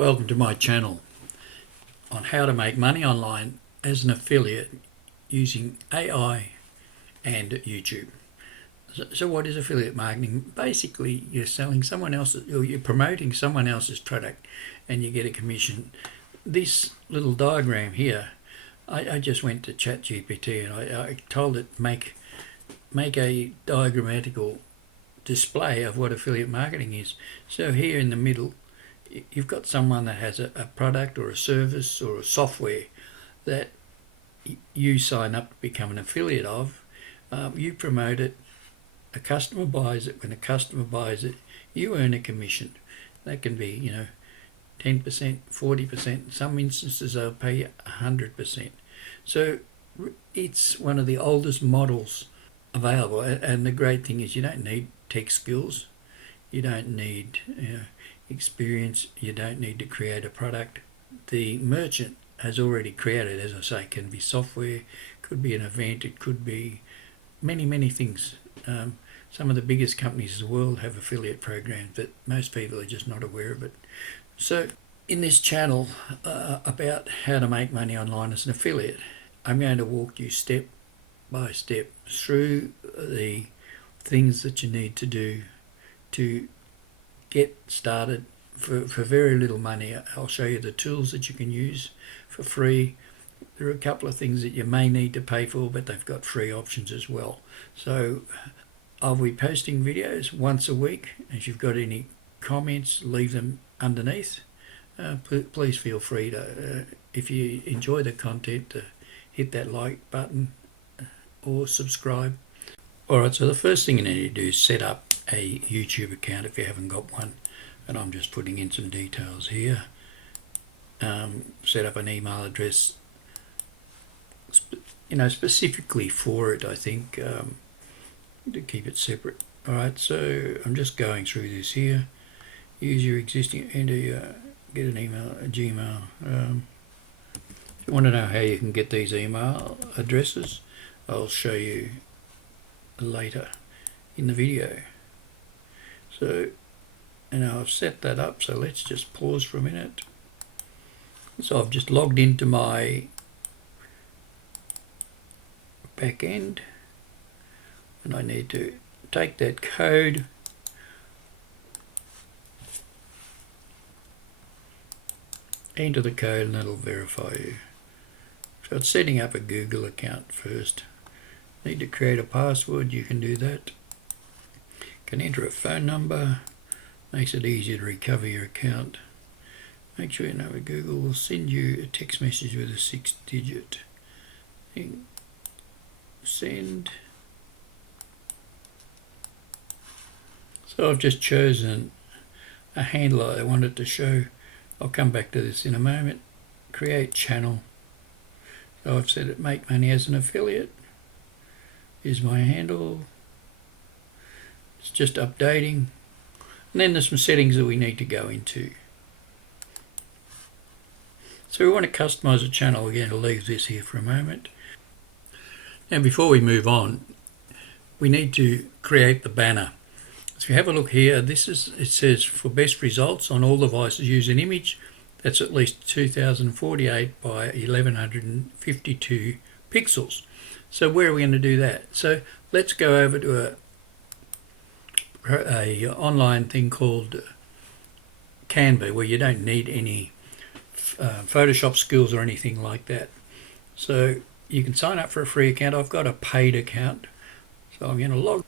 Welcome to my channel on how to make money online as an affiliate using AI and YouTube. So what is affiliate marketing? Basically, you're selling someone else's, or you're promoting someone else's product and you get a commission. This little diagram here, I just went to ChatGPT and I told it make a diagrammatical display of what affiliate marketing is. So here in the middle, you've got someone that has a product or a service or a software that you sign up to become an affiliate of. You promote it, a customer buys it. When a customer buys it, you earn a commission. That can be, 10%, 40%. In some instances, they'll pay you 100%. So it's one of the oldest models available. And the great thing is you don't need tech skills. You don't need experience. You don't need to create a product. The merchant has already created, as I say, it can be software, could be an event, it could be many things. Some of the biggest companies in the world have affiliate programs, but most people are just not aware of it. So in this channel about how to make money online as an affiliate, I'm going to walk you step by step through the things that you need to do to get started for very little money. I'll show you the tools that you can use for free. There are a couple of things that you may need to pay for, but they've got free options as well. So I'll be posting videos once a week. If you've got any comments, leave them underneath. Please feel free to, if you enjoy the content, to hit that like button or subscribe. Alright, so the first thing you need to do is set up a YouTube account if you haven't got one, and I'm just putting in some details here. Set up an email address specifically for it, I think, to keep it separate. Alright, so I'm just going through this here. Use your existing, get an email, a Gmail. If you want to know how you can get these email addresses, I'll show you later in the video. So I've set that up, so let's just pause for a minute. So I've just logged into my back end, and I need to take that code, enter the code, and that'll verify you. So it's setting up a Google account first. Need to create a password, you can do that. Can enter a phone number, makes it easier to recover your account. Make sure you know Google will send you a text message with a 6-digit thing. Send. So I've just chosen a handler I wanted to show. I'll come back to this in a moment. Create channel. So I've said it make money as an affiliate. Here's my handle. It's just updating. And then there's some settings that we need to go into. So we want to customize a channel. We're going to leave this here for a moment. Now before we move on, we need to create the banner. So if you have a look here, it says for best results on all devices use an image that's at least 2048 by 1152 pixels. So where are we going to do that? So let's go over to a online thing called Canva, where you don't need any Photoshop skills or anything like that. So you can sign up for a free account. I've got a paid account, so I'm going to log.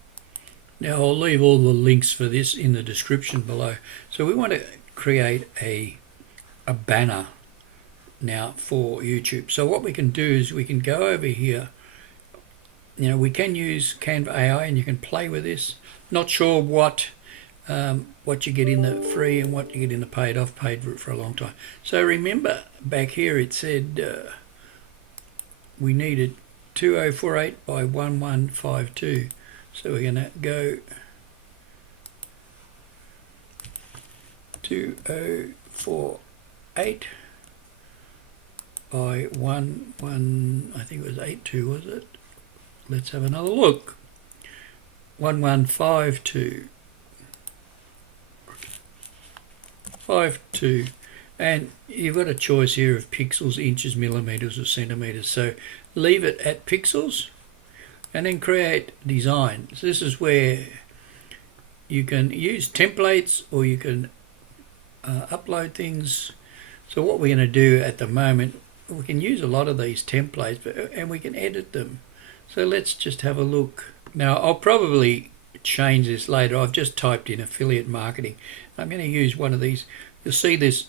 Now I'll leave all the links for this in the description below. So we want to create a banner now for YouTube. So what we can do is we can go over here. We can use Canva AI and you can play with this. Not sure what you get in the free and what you get in the paid. I've paid for it for a long time. So remember back here it said we needed 2048 by 1152. So we're going to go 2048 by 11, I think it was 82, was it? Let's have another look. 1152. 52. And you've got a choice here of pixels, inches, millimeters or centimeters. So leave it at pixels and then create design. So this is where you can use templates or you can upload things. So what we're going to do at the moment, we can use a lot of these templates and we can edit them. So let's just have a look. Now I'll probably change this later. I've just typed in affiliate marketing. I'm going to use one of these. You'll see this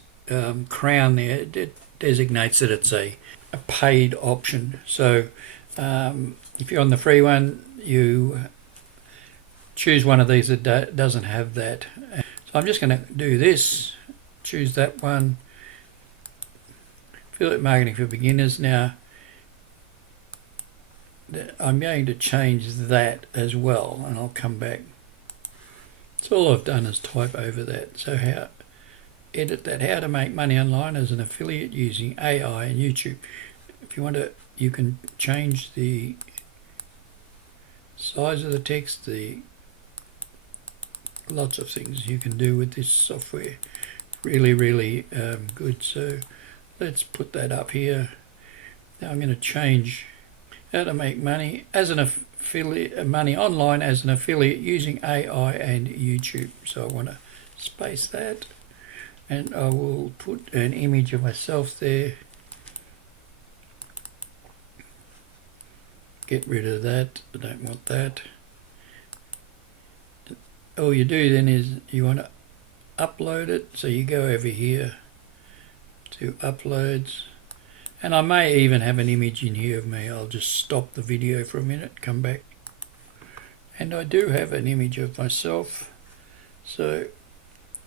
crown there. It designates that it's a paid option. So if you're on the free one, you choose one of these that doesn't have that. So I'm just going to do this, choose that one, affiliate marketing for beginners. Now I'm going to change that as well, and I'll come back. So all I've done is type over that. So how edit that, how to make money online as an affiliate using AI and YouTube. If you want to, you can change the size of the text, lots of things you can do with this software. Really good. So let's put that up here. Now I'm going to change how to make money as an affiliate, money online as an affiliate using AI and YouTube. So I want to space that, and I will put an image of myself there. Get rid of that. I don't want that. All you do then is you want to upload it. So you go over here to uploads. And I may even have an image in here of me. I'll just stop the video for a minute, come back. And I do have an image of myself. So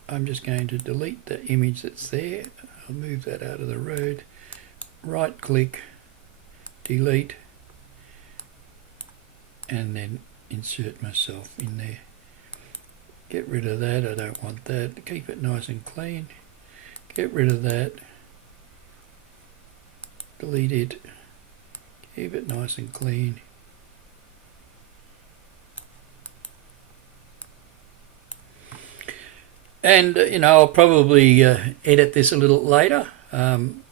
I'm just going to delete the image that's there. I'll move that out of the road. Right click, delete, and then insert myself in there. Get rid of that, I don't want that. Keep it nice and clean. Get rid of that. Delete it. Keep it nice and clean. And I'll probably edit this a little later.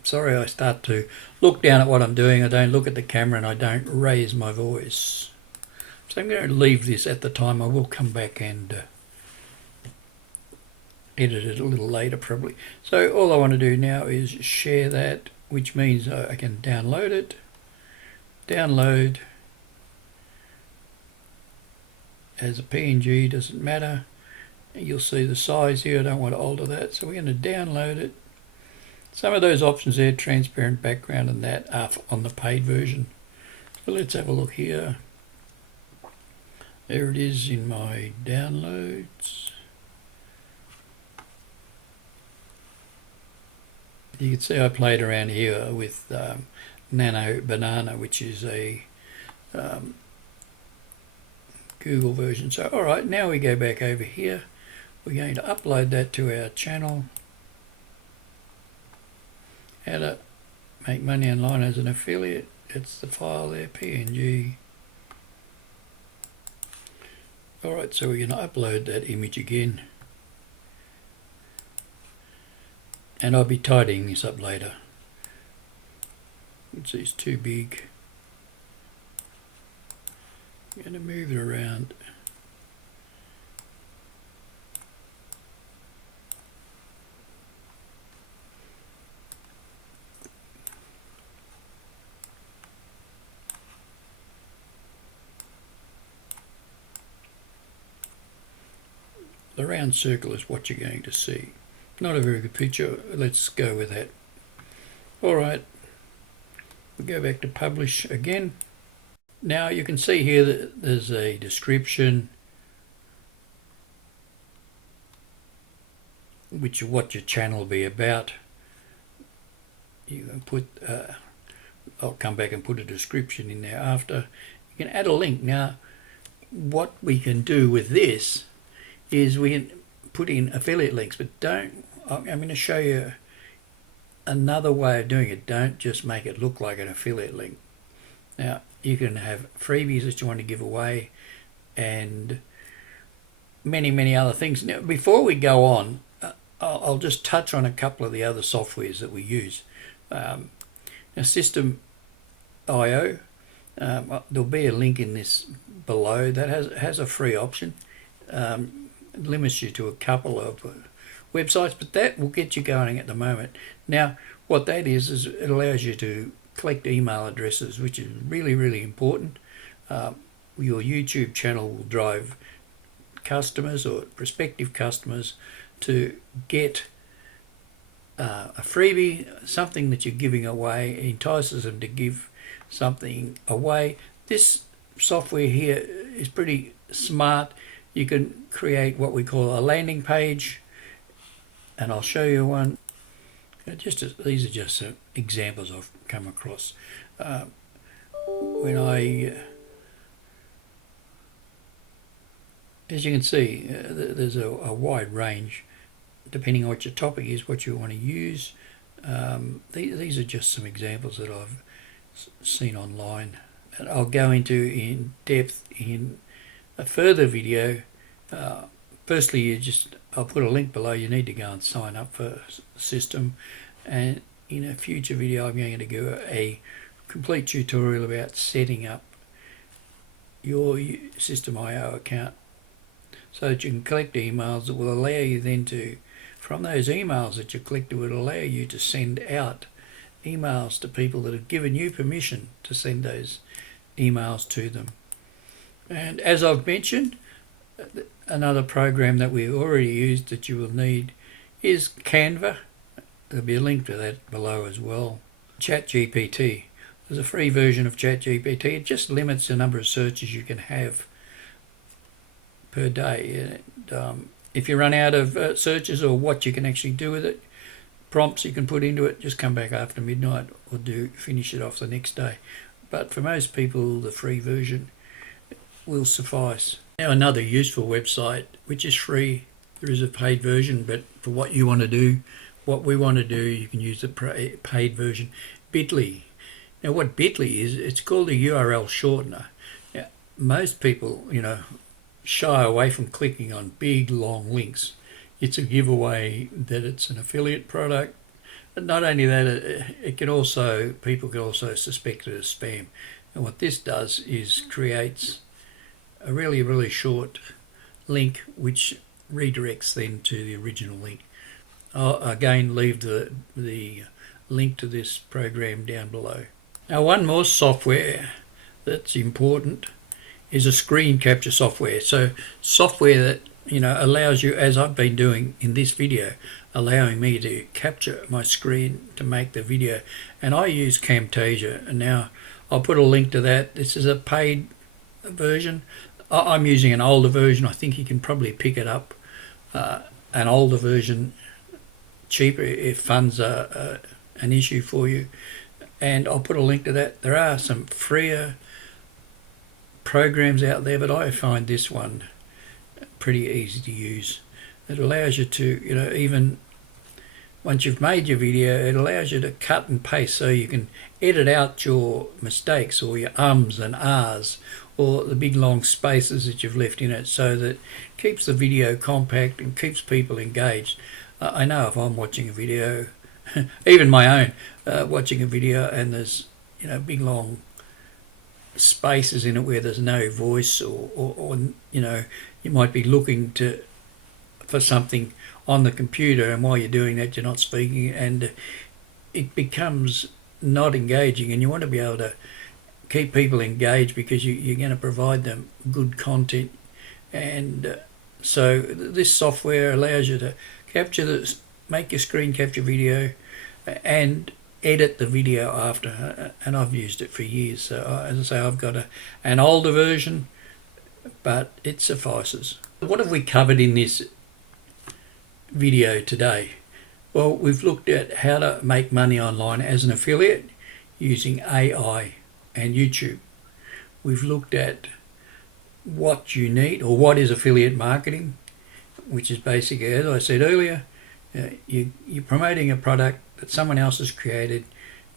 Sorry, I start to look down at what I'm doing. I don't look at the camera and I don't raise my voice. So I'm going to leave this at the time. I will come back and edit it a little later probably. So all I want to do now is share that, which means I can download it. Download as a PNG, doesn't matter. You'll see the size here. I don't want to alter that, so we're going to download it. Some of those options there, transparent background and that, are on the paid version. So let's have a look here. There it is in my downloads. You can see I played around here with Nano Banana, which is a Google version. So alright, now we go back over here. We're going to upload that to our channel. How to make money online as an affiliate. It's the file there, PNG. Alright, so we're going to upload that image again. And I'll be tidying this up later. It's too big. I'm going to move it around. The round circle is what you're going to see. Not a very good picture. Let's go with that. Alright, we go back to publish again. Now you can see here that there's a description, which is what your channel will be about. You can put, I'll come back and put a description in there after. You can add a link. Now what we can do with this is we can put in affiliate links, but I'm going to show you another way of doing it. Don't just make it look like an affiliate link. Now you can have freebies that you want to give away and many other things. Now before we go on, I'll just touch on a couple of the other softwares that we use. Now, System.io, there'll be a link in this below that has a free option. It limits you to a couple of websites, but that will get you going at the moment. Now, what that is it allows you to collect email addresses, which is really, really important. Your YouTube channel will drive customers or prospective customers to get a freebie, something that you're giving away. It entices them to give something away. This software here is pretty smart. You can create what we call a landing page, and I'll show you one. These are just some examples I've come across. As you can see, there's a wide range depending on what your topic is, what you want to use. These are just some examples that I've seen online, and I'll go into in depth in a further video. Firstly, I'll put a link below. You need to go and sign up for System, and in a future video I'm going to do a complete tutorial about setting up your System.io account so that you can collect emails that will allow you then to, from those emails that you collect, it will allow you to send out emails to people that have given you permission to send those emails to them. And as I've mentioned, another program that we already used that you will need is Canva. There'll be a link to that below as well. ChatGPT. There's a free version of ChatGPT. It just limits the number of searches you can have per day. And, if you run out of searches or what you can actually do with it, prompts you can put into it, just come back after midnight or finish it off the next day. But for most people, the free version will suffice. Now, another useful website which is free. There is a paid version, but for what you want to do, what we want to do, you can use the paid version. Bitly. Now, what Bitly is, it's called a URL shortener. Now, most people, shy away from clicking on big long links. It's a giveaway that it's an affiliate product. But not only that, people can also suspect it as spam. And what this does is creates a really, really short link which redirects then to the original link. I'll again leave the link to this program down below. Now, one more software that's important is a screen capture software. So software that allows you, as I've been doing in this video, allowing me to capture my screen to make the video. And I use Camtasia, and now I'll put a link to that. This is a paid version. I'm using an older version. I think you can probably pick it up, an older version, cheaper if funds are an issue for you. And I'll put a link to that. There are some freer programs out there, but I find this one pretty easy to use. It allows you to, even once you've made your video, it allows you to cut and paste, so you can edit out your mistakes or your ums and ahs or the big long spaces that you've left in it, so that it keeps the video compact and keeps people engaged. I know if I'm watching a video, even my own, watching a video, and there's big long spaces in it where there's no voice, or you might be looking for something on the computer, and while you're doing that you're not speaking, and it becomes not engaging, and you want to be able to keep people engaged because you're going to provide them good content. And so this software allows you to make your screen capture video and edit the video after, and I've used it for years. So as I say, I've got an older version, but it suffices. What have we covered in this video today? Well, we've looked at how to make money online as an affiliate using AI and YouTube. We've looked at what you need, or what is affiliate marketing, which is basically, as I said earlier, you're promoting a product that someone else has created,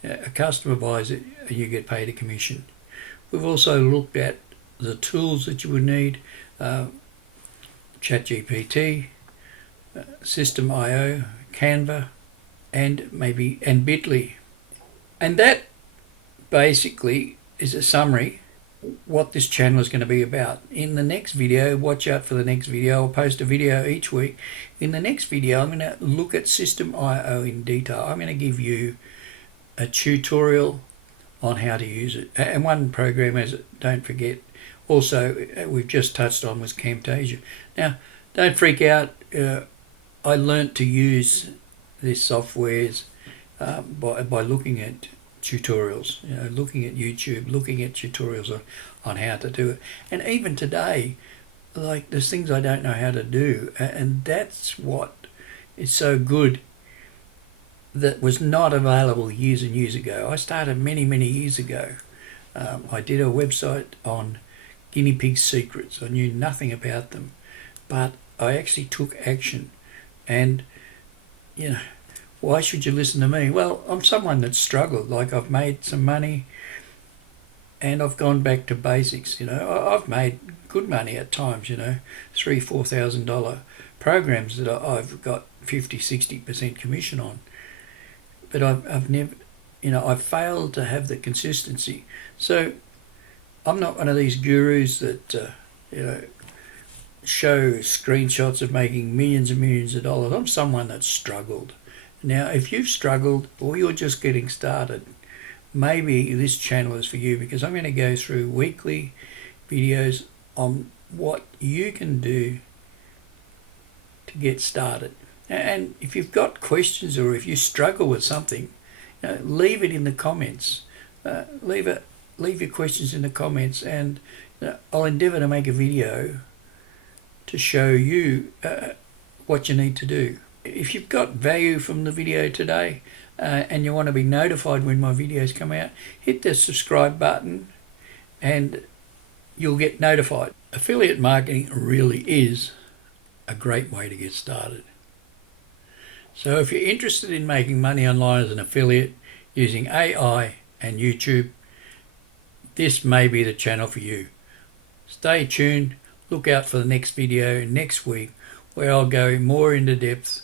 a customer buys it, and you get paid a commission. We've also looked at the tools that you would need, ChatGPT, System.io, Canva, and Bitly. And that basically is a summary what this channel is going to be about. In the next video, watch out for the next video. I'll post a video each week. In the next video, I'm going to look at System.io in detail. I'm going to give you a tutorial on how to use it. And one program, as don't forget, also we've just touched on, was Camtasia. Now, don't freak out. I learnt to use this software by looking at tutorials, looking at YouTube, looking at tutorials on how to do it. And even today, like, there's things I don't know how to do, and that's what is so good that was not available years and years ago. I started many years ago. I did a website on guinea pig secrets. I knew nothing about them, but I actually took action. And why should you listen to me? Well, I'm someone that struggled. Like, I've made some money and I've gone back to basics. I've made good money at times, $3,000-$4,000 programs that I've got 50-60% commission on. But I've never, I've failed to have the consistency. So I'm not one of these gurus that, show screenshots of making millions and millions of dollars. I'm someone that struggled. Now, if you've struggled or you're just getting started, maybe this channel is for you, because I'm going to go through weekly videos on what you can do to get started. And if you've got questions or if you struggle with something, leave it in the comments. Leave your questions in the comments, and I'll endeavour to make a video to show you what you need to do. If you've got value from the video today and you want to be notified when my videos come out, hit the subscribe button and you'll get notified. Affiliate marketing really is a great way to get started. So if you're interested in making money online as an affiliate using AI and YouTube, this may be the channel for you. Stay tuned. Look out for the next video next week, where I'll go more into depth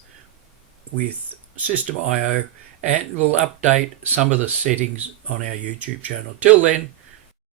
with System.io and we'll update some of the settings on our YouTube channel. Till then,